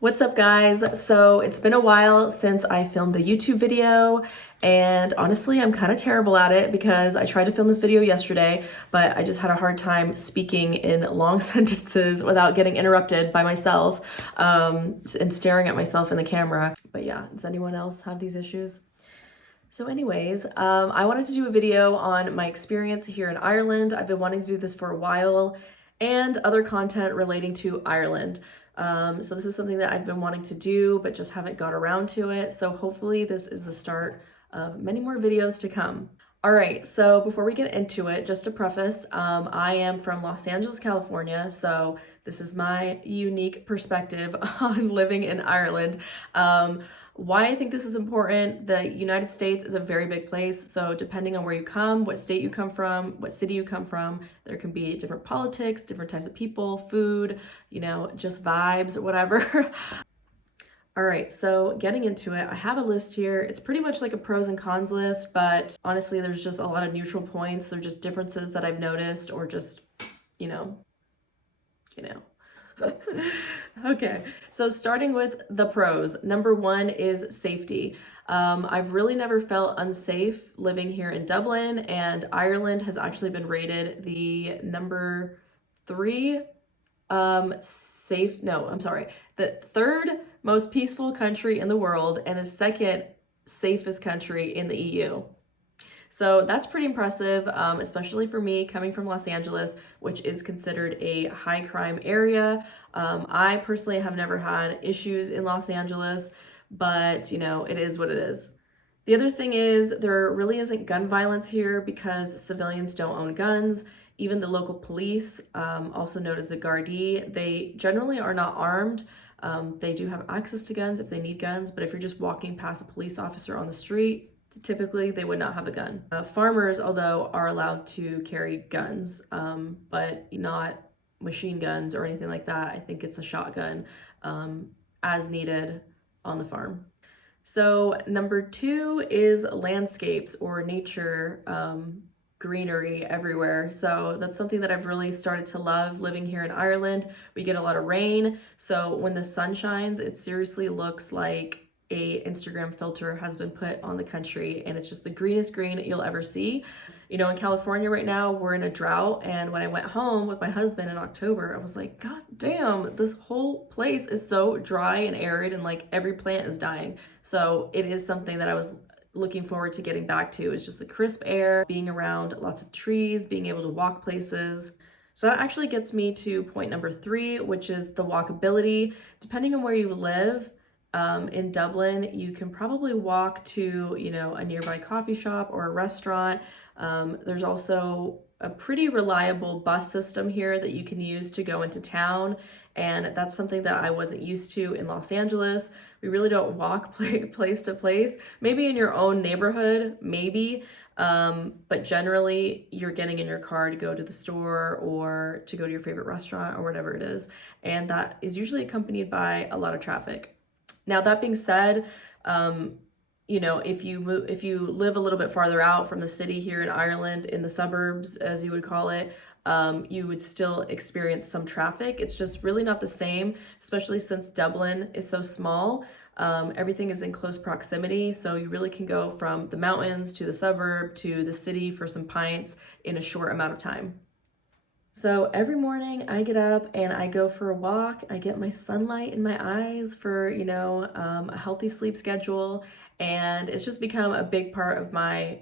What's up, guys? So it's been a while since I filmed a YouTube video, and honestly, I'm kind of terrible at it because I tried to film this video yesterday, but I just had a hard time speaking in long sentences without getting interrupted by myself and staring at myself in the camera. But yeah, does anyone else have these issues? So anyways, I wanted to do a video on my experience here in Ireland. I've been wanting to do this for a while, and other content relating to Ireland. So this is something that I've been wanting to do, but just haven't got around to it. So hopefully this is the start of many more videos to come. All right, so before we get into it, just a preface, I am from Los Angeles, California, so this is my unique perspective on living in Ireland. Why I think this is important: the United States is a very big place, so depending on where you come, what state you come from, what city you come from, there can be different politics, different types of people, food, just vibes, whatever. All right, so getting into it, I have a list here. It's pretty much like a pros and cons list, but honestly, there's just a lot of neutral points. They're just differences that I've noticed, or just, you know. Okay, so starting with the pros, number one is safety. I've really never felt unsafe living here in Dublin, and Ireland has actually been rated the number three the third most peaceful country in the world and the second safest country in the EU. So that's pretty impressive, especially for me coming from Los Angeles, which is considered a high crime area. I personally have never had issues in Los Angeles, but it is what it is. The other thing is there really isn't gun violence here because civilians don't own guns. Even the local police, also known as the Gardaí, they generally are not armed. They do have access to guns if they need guns, but if you're just walking past a police officer on the street, typically they would not have a gun. Farmers, although, are allowed to carry guns, but not machine guns or anything like that. I think it's a shotgun as needed on the farm. So number two is landscapes or nature, greenery everywhere. So that's something that I've really started to love living here in Ireland. We get a lot of rain, so when the sun shines, it seriously looks like a Instagram filter has been put on the country, and it's just the greenest green you'll ever see. In California right now, we're in a drought, and when I went home with my husband in October, I was like, God damn, this whole place is so dry and arid, and like every plant is dying. So it is something that I was looking forward to getting back to, is just the crisp air, being around lots of trees, being able to walk places. So that actually gets me to point number three, which is the walkability. Depending on where you live, in Dublin, you can probably walk to, a nearby coffee shop or a restaurant. There's also a pretty reliable bus system here that you can use to go into town, and that's something that I wasn't used to in Los Angeles. We really don't walk place to place. Maybe in your own neighborhood, maybe, but generally you're getting in your car to go to the store or to go to your favorite restaurant or whatever it is, and that is usually accompanied by a lot of traffic. Now, that being said, if you live a little bit farther out from the city here in Ireland, in the suburbs, as you would call it, you would still experience some traffic. It's just really not the same, especially since Dublin is so small. Everything is in close proximity, so you really can go from the mountains to the suburb to the city for some pints in a short amount of time. So every morning I get up and I go for a walk. I get my sunlight in my eyes for, a healthy sleep schedule. And it's just become a big part of my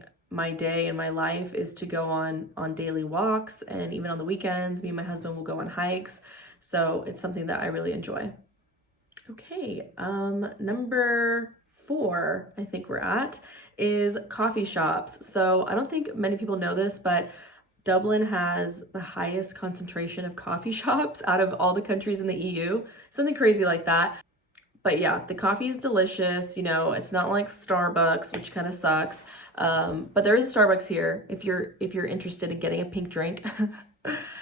day and my life, is to go on daily walks. And even on the weekends, me and my husband will go on hikes. So it's something that I really enjoy. Okay, number four, I think we're at, is coffee shops. So I don't think many people know this, but Dublin has the highest concentration of coffee shops out of all the countries in the EU, something crazy like that. But yeah, the coffee is delicious. It's not like Starbucks, which kind of sucks. But there is a Starbucks here if you're interested in getting a pink drink.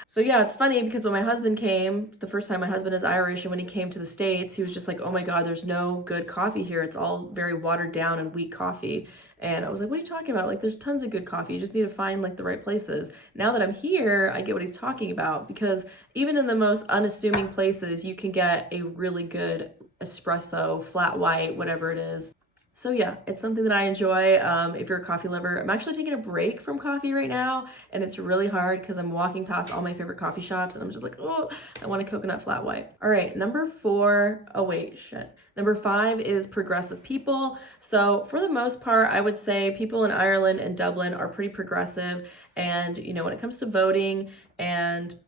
So yeah, it's funny because when my husband came, the first time, my husband is Irish, and when he came to the States, he was just like, oh my God, there's no good coffee here. It's all very watered down and weak coffee. And I was like, what are you talking about? Like, there's tons of good coffee. You just need to find like the right places. Now that I'm here, I get what he's talking about, because even in the most unassuming places, you can get a really good espresso, flat white, whatever it is. So yeah, it's something that I enjoy if you're a coffee lover. I'm actually taking a break from coffee right now, and it's really hard because I'm walking past all my favorite coffee shops and I'm just like, oh, I want a coconut flat white. All right, number 4, oh wait, shit. Number 5 is progressive people. So for the most part, I would say people in Ireland and Dublin are pretty progressive. And, you know, when it comes to voting and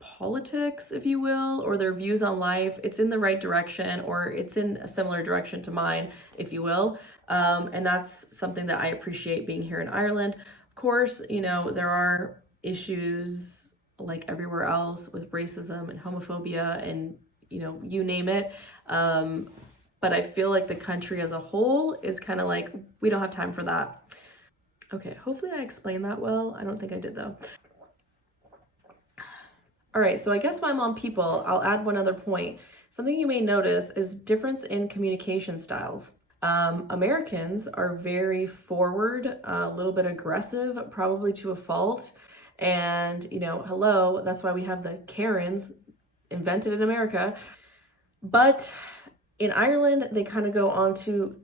politics, if you will, or their views on life, it's in the right direction, or it's in a similar direction to mine, if you will. And that's something that I appreciate being here in Ireland. Of course, you know, there are issues like everywhere else with racism and homophobia and, you know, you name it. But I feel like the country as a whole is kind of like, we don't have time for that. Okay, hopefully I explained that well. I don't think I did though. All right, so I guess while I'm on people, I'll add one other point. Something you may notice is difference in communication styles. Americans are very forward, a little bit aggressive, probably to a fault. And, you know, hello, that's why we have the Karens invented in America. But in Ireland, they kind of go on to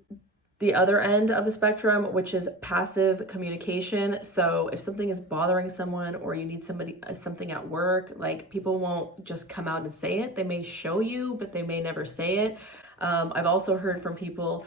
the other end of the spectrum, which is passive communication. So if something is bothering someone or you need something at work, like people won't just come out and say it. They may show you, but they may never say it. I've also heard from people,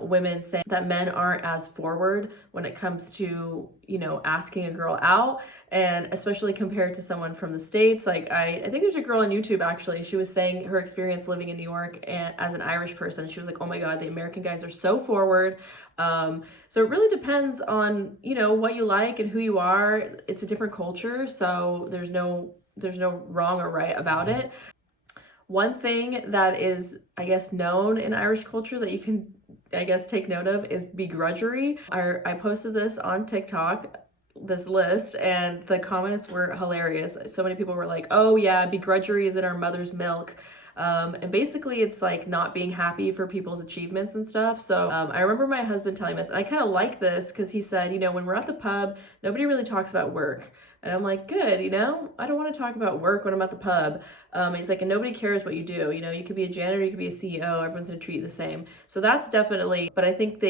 women say that men aren't as forward when it comes to, you know, asking a girl out, and especially compared to someone from the States. Like I think there's a girl on YouTube actually, she was saying her experience living in New York and as an Irish person. She was like, oh my God, the American guys are so forward. So it really depends on, you know, what you like and who you are. It's a different culture, so there's no wrong or right about it. One thing that is, I guess, known in Irish culture that you can, I guess, take note of is begrudgery. I posted this on TikTok, this list, and the comments were hilarious. So many people were like, oh yeah, begrudgery is in our mother's milk. And basically it's like not being happy for people's achievements and stuff. So I remember my husband telling me this, and I kind of like this because he said, you know, when we're at the pub, nobody really talks about work. And I'm like, good, you know, I don't want to talk about work when I'm at the pub. He's like, and nobody cares what you do. You know, you could be a janitor, you could be a CEO, everyone's gonna treat you the same. So that's definitely, but I think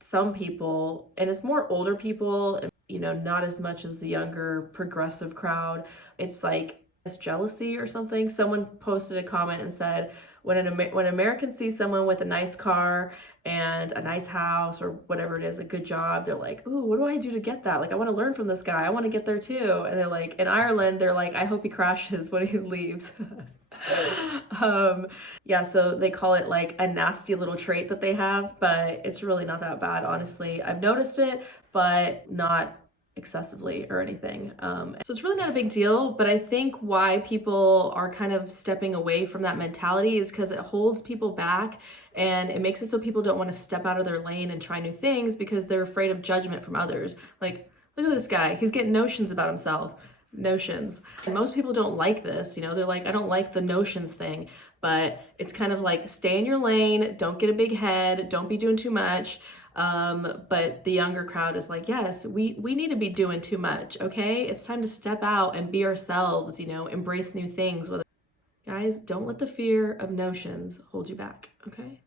some people, and it's more older people, you know, not as much as the younger progressive crowd. It's like, it's jealousy or something. Someone posted a comment and said, when Americans see someone with a nice car and a nice house or whatever it is, a good job, they're like, ooh, what do I do to get that? Like, I want to learn from this guy. I want to get there too. And they're like, in Ireland, they're like, I hope he crashes when he leaves. Yeah, so they call it like a nasty little trait that they have, but it's really not that bad, honestly. I've noticed it, but not excessively or anything. So it's really not a big deal, but I think why people are kind of stepping away from that mentality is because it holds people back, and it makes it so people don't want to step out of their lane and try new things because they're afraid of judgment from others. Like, look at this guy, he's getting notions about himself. Notions. And most people don't like this, you know, they're like, I don't like the notions thing, but it's kind of like, stay in your lane, don't get a big head, don't be doing too much. But the younger crowd is like, yes, we need to be doing too much, okay? It's time to step out and be ourselves, you know, embrace new things. Guys, don't let the fear of notions hold you back, okay?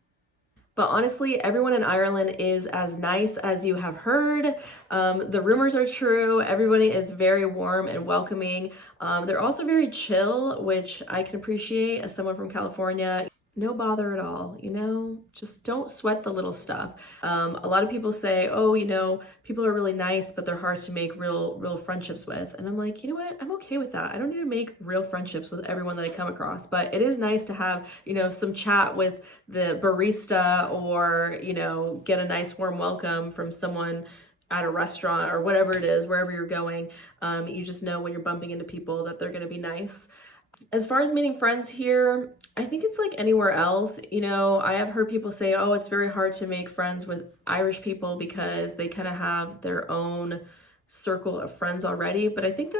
But honestly, everyone in Ireland is as nice as you have heard. The rumors are true. Everybody is very warm and welcoming. They're also very chill, which I can appreciate as someone from California. No bother at all, you know, just don't sweat the little stuff. A lot of people say, oh, you know, people are really nice, but they're hard to make real friendships with. And I'm like, you know what? I'm okay with that. I don't need to make real friendships with everyone that I come across, but it is nice to have, you know, some chat with the barista, or, you know, get a nice warm welcome from someone at a restaurant or whatever it is, wherever you're going. You just know when you're bumping into people that they're going to be nice. As far as meeting friends here, I think it's like anywhere else. You know, I have heard people say, oh, it's very hard to make friends with Irish people because they kind of have their own circle of friends already. But I think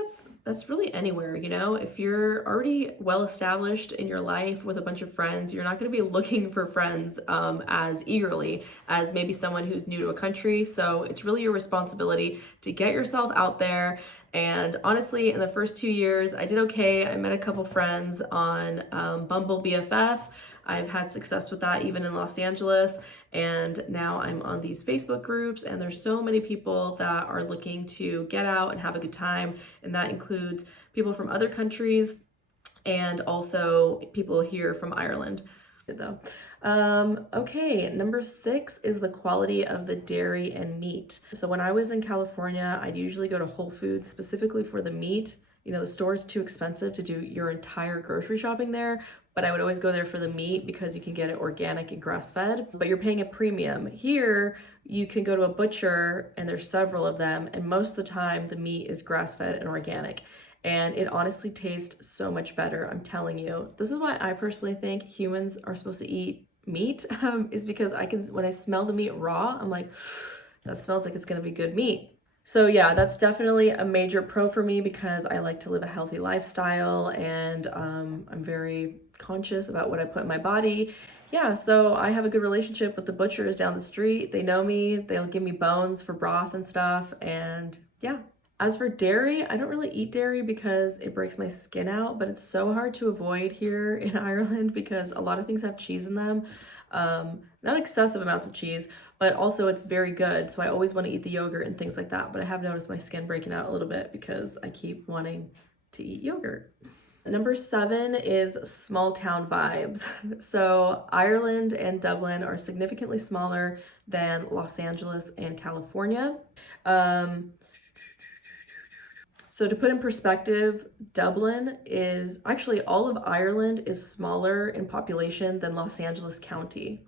that's really anywhere, you know. If you're already well established in your life with a bunch of friends, you're not going to be looking for friends as eagerly as maybe someone who's new to a country. So it's really your responsibility to get yourself out there. And honestly, in the first 2 years, I did okay. I met a couple friends on Bumble BFF. I've had success with that even in Los Angeles, and now I'm on these Facebook groups, and there's so many people that are looking to get out and have a good time, and that includes people from other countries and also people here from Ireland. Though. Okay, number 6 is the quality of the dairy and meat. So when I was in California, I'd usually go to Whole Foods specifically for the meat. You know, the store is too expensive to do your entire grocery shopping there, but I would always go there for the meat because you can get it organic and grass-fed, but you're paying a premium. Here, you can go to a butcher and there's several of them, and most of the time the meat is grass-fed and organic. And it honestly tastes so much better, I'm telling you. This is why I personally think humans are supposed to eat meat, is because when I smell the meat raw, I'm like, that smells like it's gonna be good meat. So yeah, that's definitely a major pro for me because I like to live a healthy lifestyle, and I'm very conscious about what I put in my body. Yeah, so I have a good relationship with the butchers down the street. They know me, they'll give me bones for broth and stuff, and yeah. As for dairy, I don't really eat dairy because it breaks my skin out, but it's so hard to avoid here in Ireland because a lot of things have cheese in them. Not excessive amounts of cheese, but also it's very good. So I always want to eat the yogurt and things like that. But I have noticed my skin breaking out a little bit because I keep wanting to eat yogurt. Number 7 is small town vibes. So Ireland and Dublin are significantly smaller than Los Angeles and California. So to put in perspective, Dublin is actually, all of Ireland is smaller in population than Los Angeles County.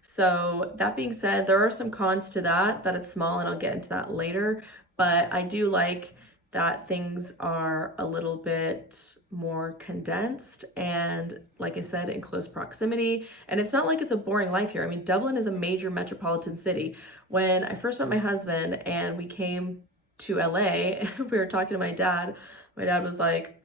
So that being said, there are some cons to that it's small, and I'll get into that later, but I do like that things are a little bit more condensed and, like I said, in close proximity. And it's not like it's a boring life here. I mean, Dublin is a major metropolitan city. When I first met my husband and we came to LA, we were talking to my dad was like,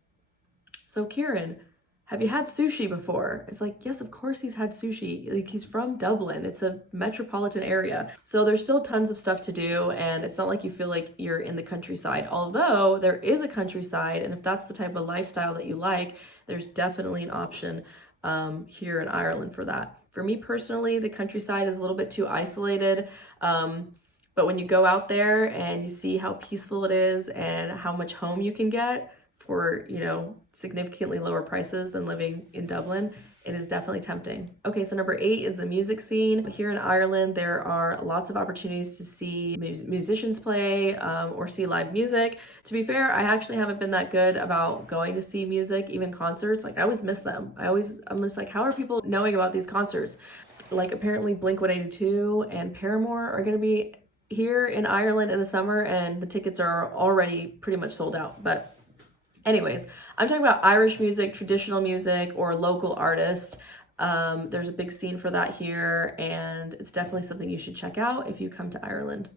so Kieran, have you had sushi before? It's like, yes, of course he's had sushi. Like, he's from Dublin. It's a metropolitan area. So there's still tons of stuff to do, and it's not like you feel like you're in the countryside, although there is a countryside, and if that's the type of lifestyle that you like, there's definitely an option here in Ireland for that. For me personally, the countryside is a little bit too isolated. But when you go out there and you see how peaceful it is and how much home you can get for, significantly lower prices than living in Dublin, it is definitely tempting. Okay, so number 8 is the music scene. Here in Ireland, there are lots of opportunities to see musicians play or see live music. To be fair, I actually haven't been that good about going to see music, even concerts. Like, I always miss them. I'm just like, how are people knowing about these concerts? Like, apparently Blink-182 and Paramore are gonna be here in Ireland in the summer, and the tickets are already pretty much sold out. But anyways, I'm talking about Irish music, traditional music, or local artists. There's a big scene for that here, and it's definitely something you should check out if you come to Ireland.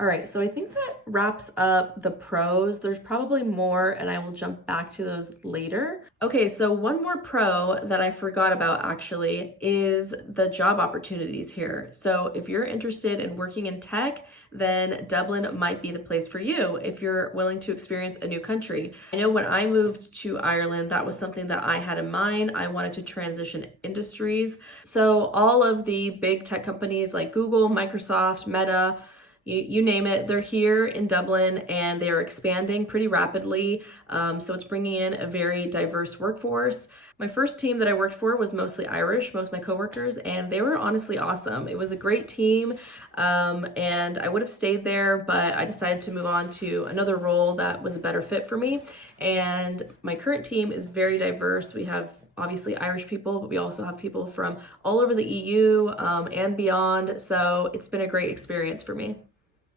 All right, so I think that wraps up the pros. There's probably more, and I will jump back to those later. Okay, so one more pro that I forgot about actually is the job opportunities here. So if you're interested in working in tech, then Dublin might be the place for you if you're willing to experience a new country. I know when I moved to Ireland, that was something that I had in mind. I wanted to transition industries. So all of the big tech companies like Google, Microsoft, Meta, you name it, they're here in Dublin, and they're expanding pretty rapidly. So it's bringing in a very diverse workforce. My first team that I worked for was mostly Irish, most of my coworkers, and they were honestly awesome. It was a great team, and I would have stayed there, but I decided to move on to another role that was a better fit for me. And my current team is very diverse. We have obviously Irish people, but we also have people from all over the EU and beyond. So it's been a great experience for me.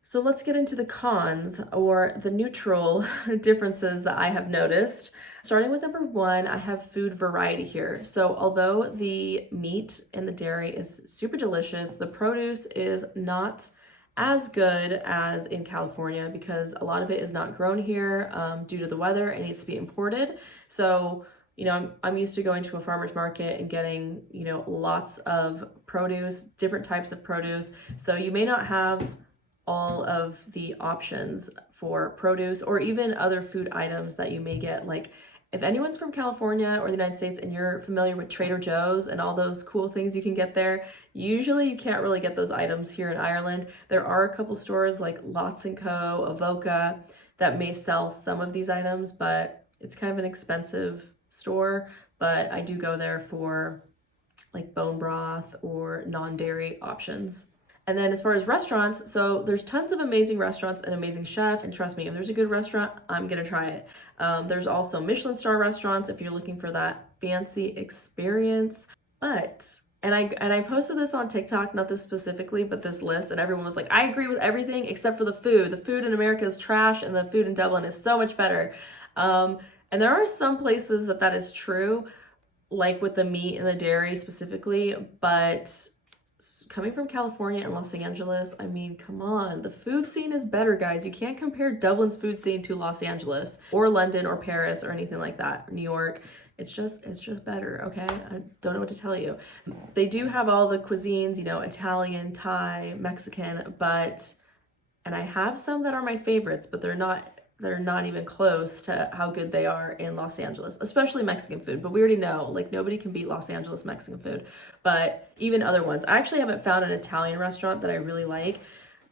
So let's get into the cons, or the neutral differences that I have noticed. Starting with number 1, I have food variety here. So although the meat and the dairy is super delicious, the produce is not as good as in California because a lot of it is not grown here due to the weather. It needs to be imported. So I'm used to going to a farmer's market and getting, lots of produce, different types of produce. So you may not have all of the options for produce or even other food items that you may get like If anyone's from California or the United States and you're familiar with Trader Joe's and all those cool things you can get there, usually you can't really get those items here in Ireland. There are a couple stores like Lots & Co, Avoca, that may sell some of these items, but it's kind of an expensive store. But I do go there for like bone broth or non-dairy options. And then as far as restaurants, so there's tons of amazing restaurants and amazing chefs. And trust me, if there's a good restaurant, I'm gonna try it. There's also Michelin star restaurants if you're looking for that fancy experience. And I posted this on TikTok, not this specifically, but this list, and everyone was like, I agree with everything except for the food. The food in America is trash, and the food in Dublin is so much better. And there are some places that is true, like with the meat and the dairy specifically, but coming from California and Los Angeles, I mean, come on, the food scene is better, guys. You can't compare Dublin's food scene to Los Angeles or London or Paris or anything like that, New York. It's just better, okay? I don't know what to tell you. They do have all the cuisines, Italian, Thai, Mexican, and I have some that are my favorites, but they're not even close to how good they are in Los Angeles, especially Mexican food. But we already know, like, nobody can beat Los Angeles Mexican food, but even other ones. I actually haven't found an Italian restaurant that I really like.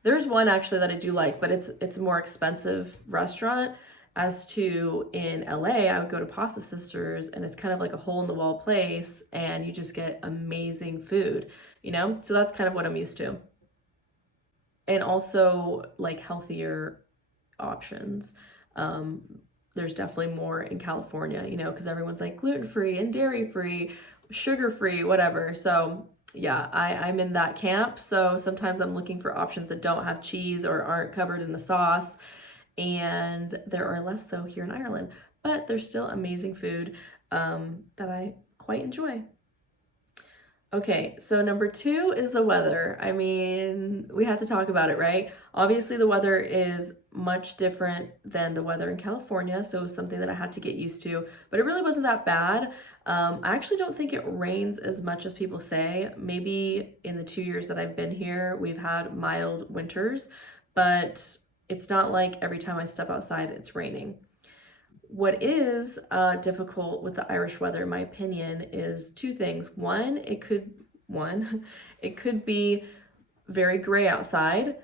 There's one actually that I do like, but it's a more expensive restaurant. As to in LA, I would go to Pasta Sisters, and it's kind of like a hole in the wall place, and you just get amazing food, So that's kind of what I'm used to. And also like healthier options. There's definitely more in California, because everyone's like gluten-free and dairy-free, sugar-free, whatever. So yeah, I'm in that camp. So sometimes I'm looking for options that don't have cheese or aren't covered in the sauce. And there are less so here in Ireland, but there's still amazing food that I quite enjoy. Okay, so number 2 is the weather. I mean, we have to talk about it, right? Obviously, the weather is much different than the weather in California, so it was something that I had to get used to, but it really wasn't that bad. I actually don't think it rains as much as people say. Maybe in the 2 years that I've been here, we've had mild winters, but it's not like every time I step outside, it's raining. What is difficult with the Irish weather, in my opinion, is 2 things. One, it could be very gray outside,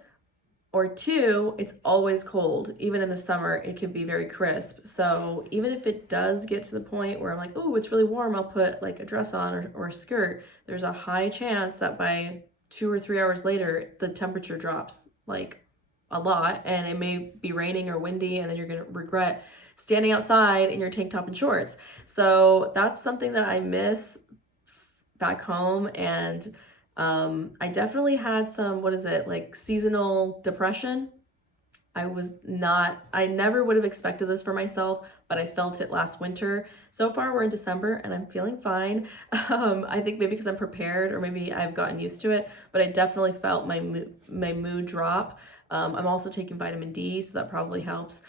or 2, it's always cold. Even in the summer, it can be very crisp. So even if it does get to the point where I'm like, oh, it's really warm, I'll put like a dress on or a skirt, there's a high chance that by 2 or 3 hours later, the temperature drops like a lot, and it may be raining or windy, and then you're gonna regret standing outside in your tank top and shorts. So that's something that I miss back home. And I definitely had some, like seasonal depression. I never would have expected this for myself, but I felt it last winter. So far, we're in December and I'm feeling fine. I think maybe because I'm prepared, or maybe I've gotten used to it, but I definitely felt my mood drop. I'm also taking vitamin D, so that probably helps.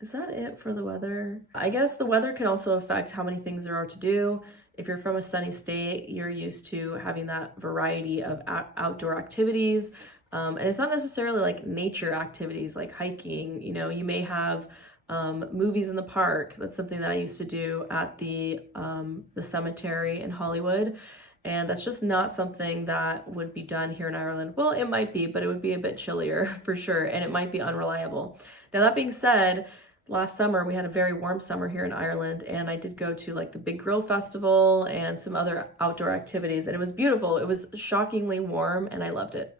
Is that it for the weather? I guess the weather can also affect how many things there are to do. If you're from a sunny state, you're used to having that variety of outdoor activities. And it's not necessarily like nature activities like hiking. You may have movies in the park. That's something that I used to do at the cemetery in Hollywood. And that's just not something that would be done here in Ireland. Well, it might be, but it would be a bit chillier for sure. And it might be unreliable. Now, that being said, last summer we had a very warm summer here in Ireland, and I did go to like the Big Grill Festival and some other outdoor activities, and it was beautiful. It was shockingly warm and I loved it.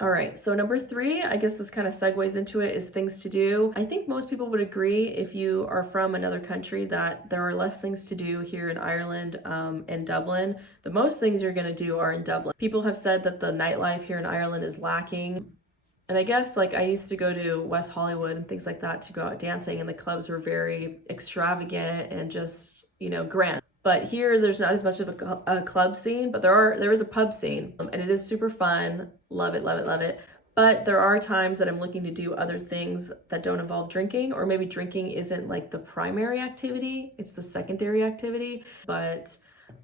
All right, so number 3, I guess this kind of segues into it, is things to do. I think most people would agree, if you are from another country, that there are less things to do here in Ireland and Dublin. The most things you're gonna do are in Dublin. People have said that the nightlife here in Ireland is lacking. And I guess like I used to go to West Hollywood and things like that to go out dancing, and the clubs were very extravagant and just, grand. But here, there's not as much of a club scene, but there is a pub scene, and it is super fun. Love it, love it, love it. But there are times that I'm looking to do other things that don't involve drinking, or maybe drinking isn't like the primary activity, it's the secondary activity. But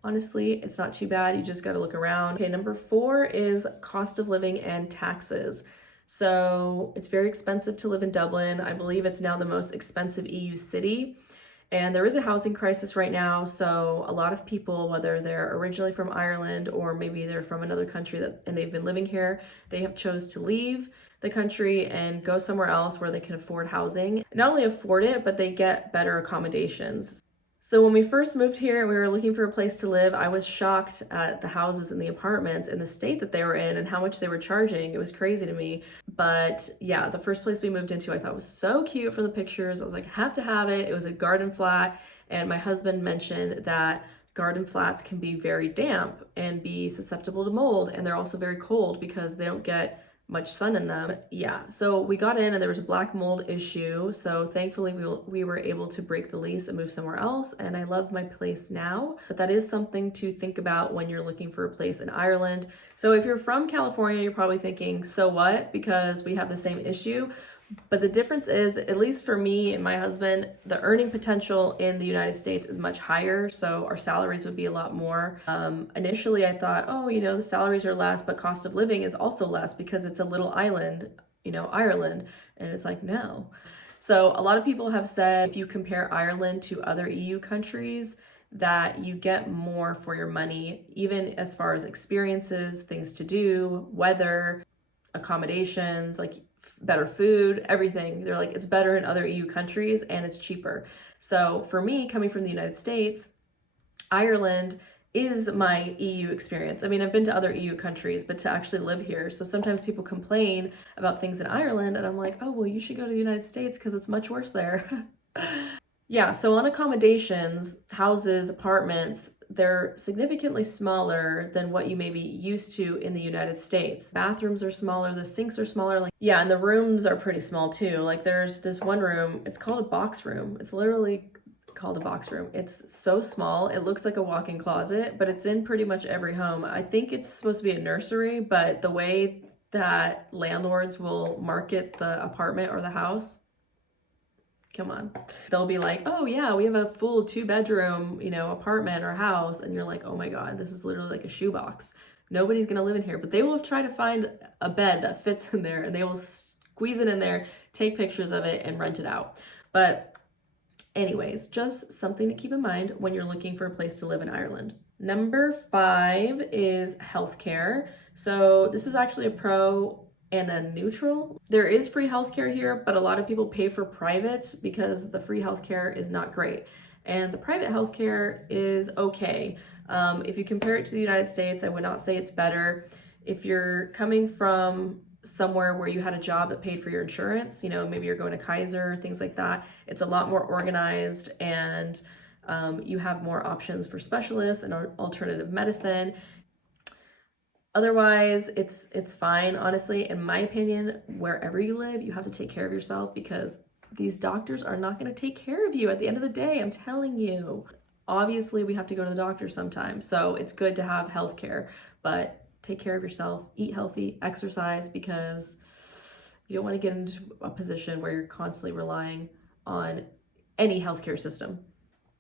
honestly, it's not too bad. You just got to look around. Okay, number 4 is cost of living and taxes. So it's very expensive to live in Dublin. I believe it's now the most expensive EU city. And there is a housing crisis right now, so a lot of people, whether they're originally from Ireland or maybe they're from another country and they've been living here, they have chose to leave the country and go somewhere else where they can afford housing. Not only afford it, but they get better accommodations. So when we first moved here and we were looking for a place to live, I was shocked at the houses and the apartments and the state that they were in and how much they were charging. It was crazy to me. But yeah, the first place we moved into I thought was so cute from the pictures. I was like, I have to have it. It was a garden flat, and my husband mentioned that garden flats can be very damp and be susceptible to mold, and they're also very cold because they don't get much sun in them. Yeah, so we got in and there was a black mold issue. So thankfully we were able to break the lease and move somewhere else. And I love my place now, but that is something to think about when you're looking for a place in Ireland. So if you're from California, you're probably thinking, so what? Because we have the same issue. But the difference is, at least for me and my husband, the earning potential in the United States is much higher. So our salaries would be a lot more. Initially, I thought, oh, the salaries are less, but cost of living is also less because it's a little island, Ireland. And it's like, no. So a lot of people have said if you compare Ireland to other EU countries, that you get more for your money, even as far as experiences, things to do, weather, accommodations, like better food, everything. They're like, it's better in other EU countries and it's cheaper. So for me, coming from the United States, Ireland is my EU experience. I mean, I've been to other EU countries, but to actually live here. So sometimes people complain about things in Ireland and I'm like, oh, well, you should go to the United States because it's much worse there. Yeah, so on accommodations, houses, apartments, they're significantly smaller than what you may be used to in the United States. Bathrooms are smaller, the sinks are smaller, yeah, and the rooms are pretty small too. Like there's this one room, it's called a box room. It's literally called a box room. It's so small, it looks like a walk-in closet, but it's in pretty much every home. I think it's supposed to be a nursery, but the way that landlords will market the apartment or the house, come on. They'll be like, oh yeah, we have a full 2-bedroom, apartment or house. And you're like, oh my God, this is literally like a shoebox. Nobody's gonna live in here, but they will try to find a bed that fits in there and they will squeeze it in there, take pictures of it and rent it out. But anyways, just something to keep in mind when you're looking for a place to live in Ireland. Number 5 is healthcare. So this is actually a pro and a neutral. There is free healthcare here, but a lot of people pay for private because the free healthcare is not great. And the private healthcare is okay. If you compare it to the United States, I would not say it's better. If you're coming from somewhere where you had a job that paid for your insurance, maybe you're going to Kaiser, things like that, it's a lot more organized and you have more options for specialists and alternative medicine. Otherwise, it's fine. Honestly, in my opinion, wherever you live, you have to take care of yourself because these doctors are not going to take care of you at the end of the day. I'm telling you. Obviously, we have to go to the doctor sometimes, so it's good to have healthcare, but take care of yourself, eat healthy, exercise, because you don't want to get into a position where you're constantly relying on any healthcare system.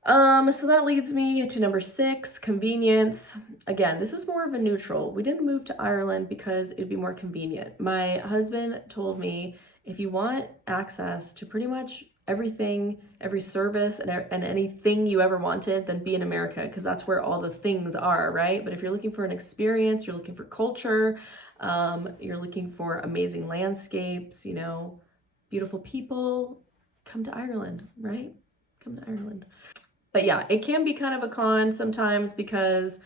So that leads me to number 6, convenience. Again, this is more of a neutral. We didn't move to Ireland because it'd be more convenient. My husband told me, if you want access to pretty much everything, every service and anything you ever wanted, then be in America because that's where all the things are, right? But if you're looking for an experience, you're looking for culture, you're looking for amazing landscapes, beautiful people, come to Ireland, right? Come to Ireland. But yeah, it can be kind of a con sometimes because,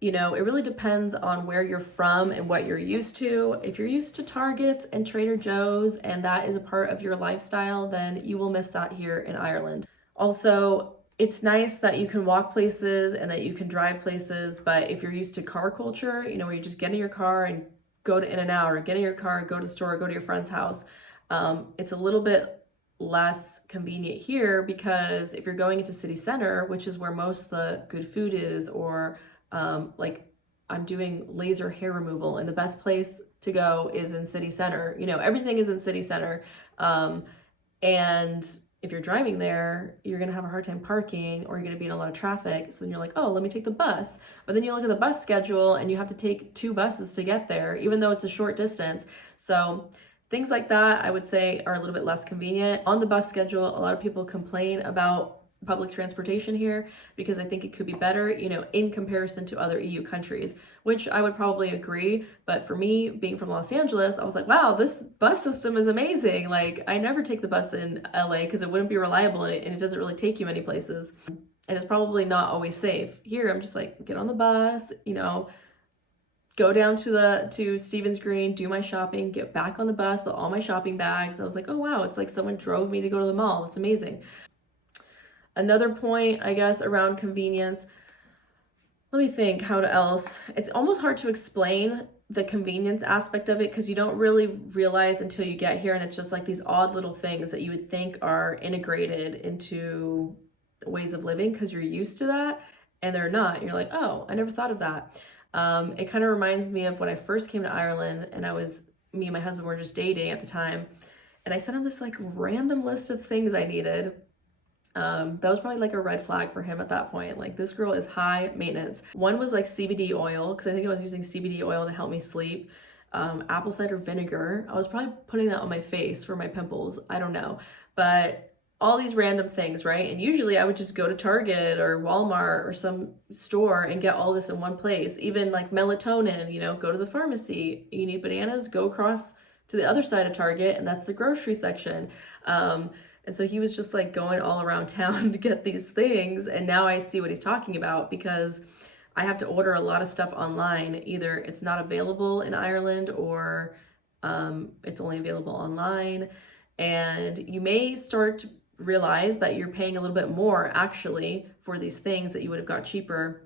it really depends on where you're from and what you're used to. If you're used to Targets and Trader Joe's and that is a part of your lifestyle, then you will miss that here in Ireland. Also, it's nice that you can walk places and that you can drive places, but if you're used to car culture, where you just get in your car and go to In-N-Out or get in your car, go to the store, go to your friend's house, it's a little bit less convenient here because if you're going into city center, which is where most of the good food is, or like I'm doing laser hair removal and the best place to go is in city center, everything is in city center. And if you're driving there, you're going to have a hard time parking or you're going to be in a lot of traffic. So then you're like, oh, let me take the bus. But then you look at the bus schedule and you have to take 2 buses to get there, even though it's a short distance. So things like that, I would say, are a little bit less convenient. On the bus schedule, a lot of people complain about public transportation here because I think it could be better, you know, in comparison to other EU countries, which I would probably agree. But for me, being from Los Angeles, I was like, wow, this bus system is amazing. Like, I never take the bus in LA because it wouldn't be reliable and it doesn't really take you many places. And it's probably not always safe. Here, I'm just like, get on the bus, you know, go down to Stevens Green, do my shopping, get back on the bus with all my shopping bags. I was like, oh wow, it's like someone drove me to go to the mall. It's amazing. Another point, I guess, around convenience. Let me think how to else. It's almost hard to explain the convenience aspect of it because you don't really realize until you get here, and it's just like these odd little things that you would think are integrated into ways of living because you're used to that, and they're not. You're like, oh, I never thought of that. It kind of reminds me of when I first came to Ireland, and me and my husband were just dating at the time, and I sent him this like random list of things I needed. That was probably like a red flag for him at that point. Like, this girl is high maintenance. One was like CBD oil, because I think I was using CBD oil to help me sleep. Apple cider vinegar. I was probably putting that on my face for my pimples. I don't know. But all these random things, right? And usually I would just go to Target or Walmart or some store and get all this in one place. Even like melatonin, you know, go to the pharmacy. You need bananas, go across to the other side of Target, and that's the grocery section. And so he was just like going all around town to get these things. And now I see what he's talking about because I have to order a lot of stuff online. Either it's not available in Ireland or it's only available online. And you may start to realize that you're paying a little bit more actually for these things that you would have got cheaper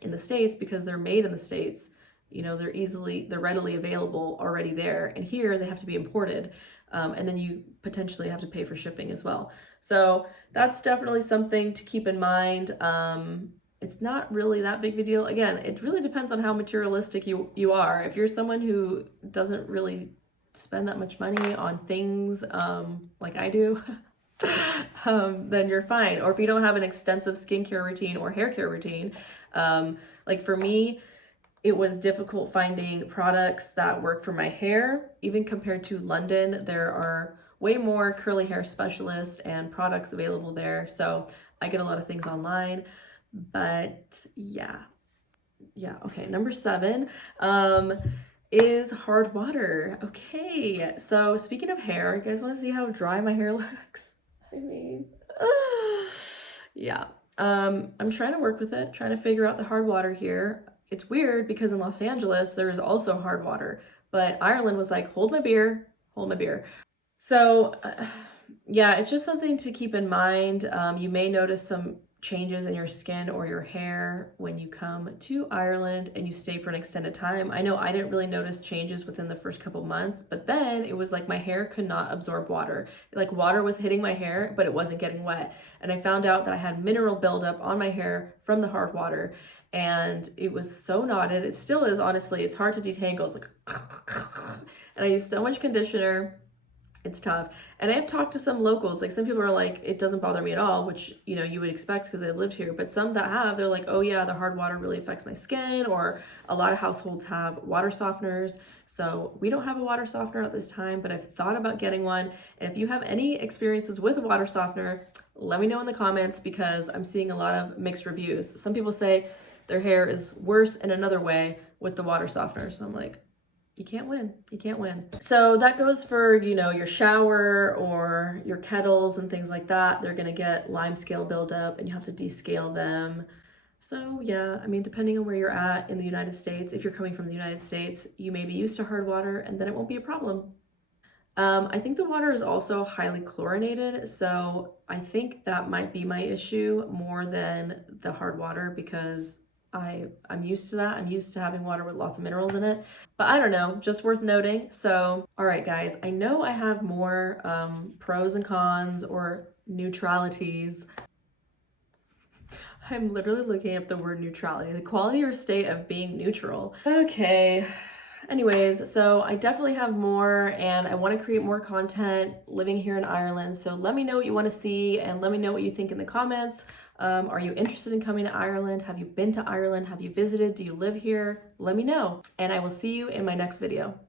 in the States because they're made in the States. You know, they're readily available already there. And here they have to be imported. And then you potentially have to pay for shipping as well. So that's definitely something to keep in mind. It's not really that big of a deal. Again, it really depends on how materialistic you are. If you're someone who doesn't really spend that much money on things like I do, then you're fine. Or if you don't have an extensive skincare routine or hair care routine, like for me, it was difficult finding products that work for my hair. Even compared to London, there are way more curly hair specialists and products available there. So I get a lot of things online, but yeah. Okay, number 7 is hard water. Okay, so speaking of hair, you guys want to see how dry my hair looks? I mean, yeah. I'm trying to work with it, trying to figure out the hard water here. It's weird because in Los Angeles, there is also hard water, but Ireland was like, hold my beer. So yeah, it's just something to keep in mind. You may notice some changes in your skin or your hair when you come to Ireland and you stay for an extended time. I know I didn't really notice changes within the first couple months, but then it was like my hair could not absorb water. Like water was hitting my hair, but it wasn't getting wet. And I found out that I had mineral buildup on my hair from the hard water. And it was so knotted. It still is, honestly. It's hard to detangle. It's like, and I use so much conditioner. It's tough. And I have talked to some locals. Like, some people are like, it doesn't bother me at all, which, you know, you would expect because I lived here. But some that have, they're like, oh yeah, the hard water really affects my skin. Or a lot of households have water softeners. So we don't have a water softener at this time, but I've thought about getting one. And if you have any experiences with a water softener, let me know in the comments because I'm seeing a lot of mixed reviews. Some people say their hair is worse in another way with the water softener. So I'm like, you can't win. So that goes for, you know, your shower or your kettles and things like that. They're going to get lime scale buildup and you have to descale them. So yeah, I mean, depending on where you're at in the United States, if you're coming from the United States, you may be used to hard water and then it won't be a problem. I think the water is also highly chlorinated, so I think that might be my issue more than the hard water because I'm used to that. I'm used to having water with lots of minerals in it, but I don't know, just worth noting. So, all right, guys, I know I have more pros and cons or neutralities. I'm literally looking up the word neutrality, the quality or state of being neutral. Okay. Anyways, so I definitely have more and I want to create more content living here in Ireland. So let me know what you want to see and let me know what you think in the comments. Are you interested in coming to Ireland? Have you been to Ireland? Have you visited? Do you live here? Let me know. And I will see you in my next video.